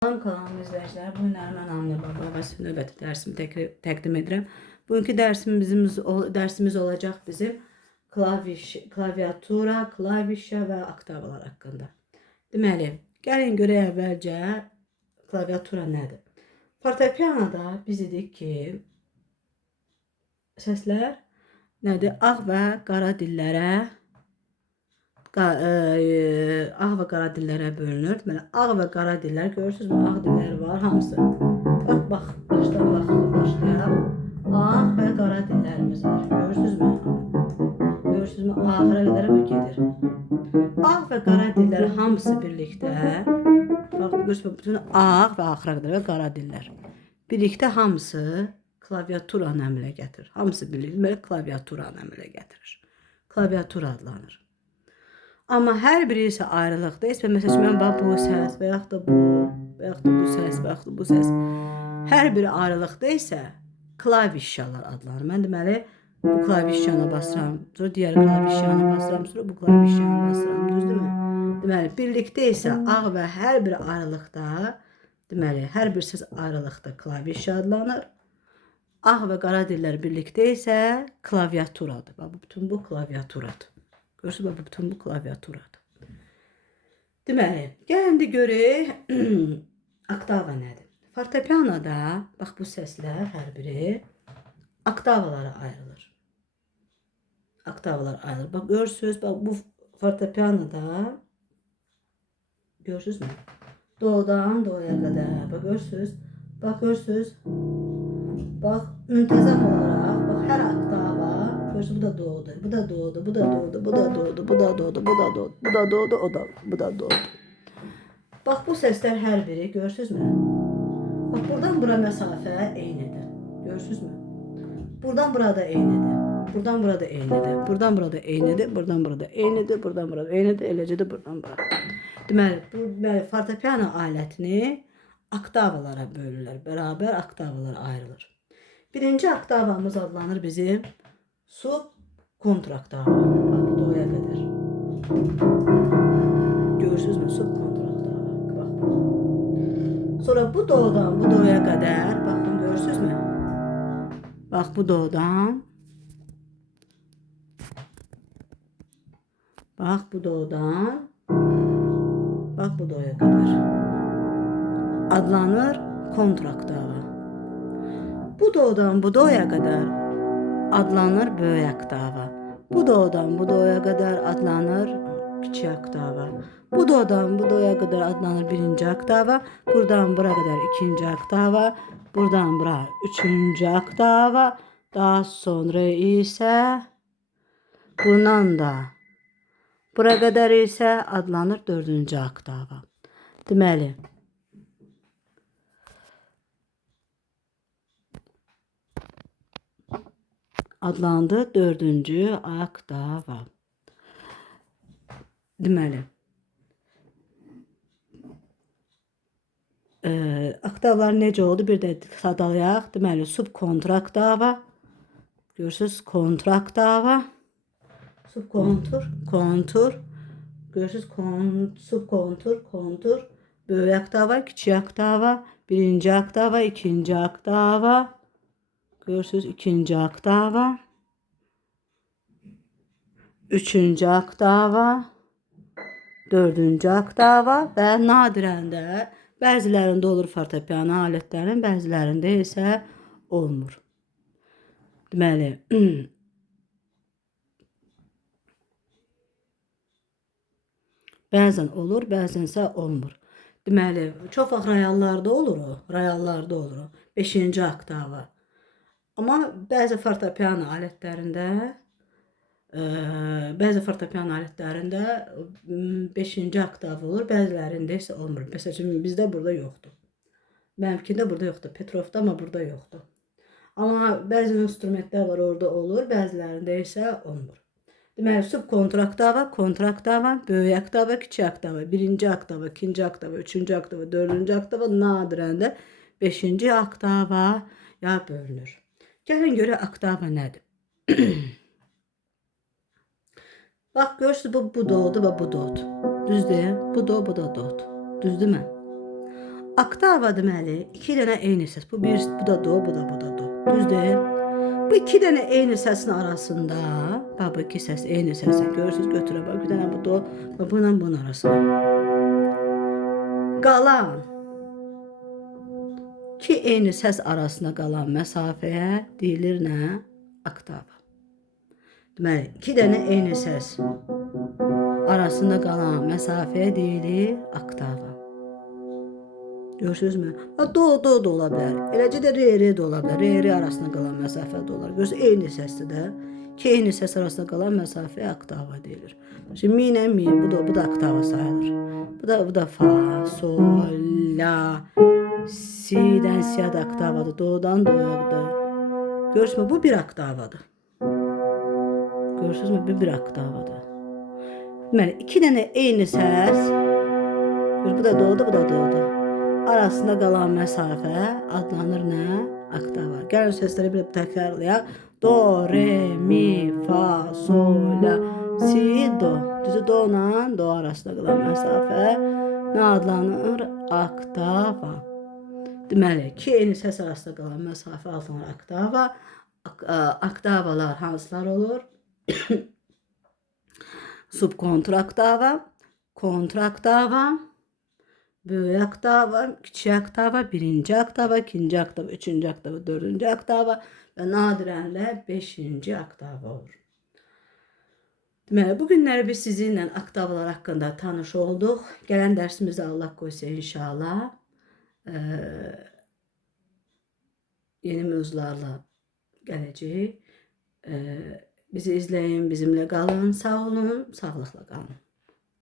Salam kanalım izləyicilər, bugün Nərman Amir Baba və növbəti dərsimi təqdim edirəm. Bugünkü dərsimiz olacaq bizim klaviatura, klavişə və oktavalar haqqında. Deməli, gəlin görək əvvəlcə klaviatura nədir? Fortepianoda biz dedik ki, səslər nədir? Ağ və qara dillərə bölünür. Deməli, ağ və qara dillər görürsünüzmü? Ağ dillər var, hamısı. Bax, başlayaq. Ağ və qara dillərimiz var. Görürsünüzmü? Görürsünüzmü? Axıra qədər gedir. Ağ və qara dillər hamısı birlikdə. Bax, görürsünüzmü? Bütün ağ və axıra qədər və qara dillər. Birlikdə hamısı klaviaturanı əmələ gətirir. Hamısı birlikdə klaviaturanı əmələ gətirir. Klaviatura adlanır. Amma hər biri isə ayrılıqda. Məsələn, bu səs və yaxud da bu, və yaxud da bu səs, və yaxud da bu səs. Hər biri ayrılıqda isə klavişyalar adlanır. Mən deməli, bu klavişyana basıram, sonra digər klavişyana basıram, sonra bu klavişyana basıram, düzdürmü? Deməli, birlikdə isə ağ və hər biri ayrılıqda, deməli, hər bir səs ayrılıqda klavişya adlanır. Ağ və qara dillər birlikdə isə klaviaturadır. Bütün bu klaviaturadır. Görürsünüz, bütün bu klaviaturadır. Deməli, gəlin də görək oktava nədir? Fortepianoda, bax bu səslər hər biri oktavalara ayrılır. Oktavalar ayrılır. Bax görürsünüz, bax bu fortepianoda görürsünüzmü? Do'dan do'ya qədər. Bax görürsünüz. Bax görürsünüz. Bax müntəzəm olaraq, bax hər oktava, görürsünüz, bu da do'dur, bu da do'dur, bu da do'dur, bu da do'dur, bu da do'dur, bu da do'dur, bu da do'dur, bu da do'dur. Bax bu səslər hər biri, görürsünüzmü? Bax buradan bura məsafə eynidir. Görürsünüzmü? Buradan burada eynidir. Buradan burada eynidir. Buradan burada eynidir. Buradan burada eynidir. Buradan burada eynidir. Eləcə də buradan bura. Deməli, fortepiano alətini oktavalara bölürlər. Bərabər oktavalara ayrılır. Birinci oktavamız adlanır bizim subkontraktava. Bax bu do'ya qədər. Görürsünüzmü? Subkontraktava. Bax bu. Sonra bu do'dan bu do'ya qədər, baxın görürsünüzmü? Bax bu do'dan. Bax bu do'dan. Bax bu do'ya qədər. Adlanır kontraktava. Bu do'dan bu do'ya qədər adlanır böyük oktava. Bu do'dan bu do'ya qədər adlanır kiçik oktava. Bu do'dan bu do'ya qədər adlanır birinci oktava. Buradan bura qədər ikinci oktava. Buradan bura üçüncü oktava. Daha sonra isə bundan da bura qədər isə adlanır dördüncü oktava. Deməli, adlandı dördüncü oktava. Deməli, oktavlar necə oldu? Bir də sadalayaq. Deməli, subkontraktava. Görürsünüz, kontraktava. Subkontur, kontur. Görürsünüz, subkontur, kontur. Böyük oktava, kiçik oktava. Birinci oktava, ikinci oktava. Görürsünüz, ikinci oktava. Üçüncü oktava. Dördüncü oktava və nadirən də bəzilərində olur fortepiano alətlərinin, bəzilərində isə olmur. Deməli, bəzən olur, bəzənsə olmur. Deməli, çox vaxt rayallarda olur o, rayallarda olur o. 5-ci oktava. Amma bəzi fortepiano alətlərində 5-ci oktav olur, bəzilərində isə olmur. Məsələn, bizdə burada yoxdur. Mənimkində burada yoxdur. Petrovda, amma burada yoxdur. Amma bəzi instrumentlər var, orada olur, bəzilərində isə olmur. Deməli, subkontraktava, kontraktava, böyük oktava, kiçik oktava, birinci oktava, ikinci oktava, üçüncü oktava, dördüncü oktava, nadirən də 5-ci oktavaya bölünür. Gəlin görək oktava nədir? Bax, görürsünüz, bu do'dur və bu do'dur. Düzdür? Bu do, bu da do'dur. Düzdürmü? Oktava deməli, iki dənə eyni səs. Bu da do, bu da do. Düzdür? Bu iki dənə eyni səsin arasında, bax bu iki səs eyni səs. Görürsüz, götürə bax, bir dənə bu do, bu ilə bunun arasında. Qalan iki eyni səs arasında qalan məsafəyə deyilir nə? Oktava. Deməli, iki dənə eyni səs arasında qalan məsafəyə deyilir oktava. Görürsünüzmü? Do da ola bilər. Eləcə də re də ola bilər. Re arasında qalan məsafə də olar. Görürsünüz, eyni səsdir də. İki eyni səs arasında qalan məsafəyə oktava deyilir. Şimdi mi ilə mi, bu da oktava sayılır. Bu da fa, sol, la, si'dən si'ya da oktavadır. Do'dan do'yadır. Görürsünüzmü? Bu bir oktavadır. Görürsünüzmü? Bu bir oktavadır. Deməli, iki dənə eyni səs. Bu da do'dur, bu da do'dur. Arasında qalan məsafə adlanır nə? Oktava. Gəlin səsləri bir təkrarlayaq. Do, re, mi, fa, sol, la, si, do. Düzü do ilə do arasında qalan məsafə nə adlanır? Oktava. Deməli, iki eyni səs arasında qalan məsafə adlanır oktava. Oktavalar hansılar olur? Subkontraktava, kontraktava, böyük oktava, kiçik oktava, birinci oktava, ikinci oktava, üçüncü oktava, dördüncü oktava və nadirənlə beşinci oktava olur. Deməli, bu günləri biz sizinlə oktavalar haqqında tanış olduq. Gələn dərsimizdə Allah qoysa inşallah yeni mövzularla gələcək. Bizi izləyin, bizimlə qalın, sağ olun, sağlıqla qalın.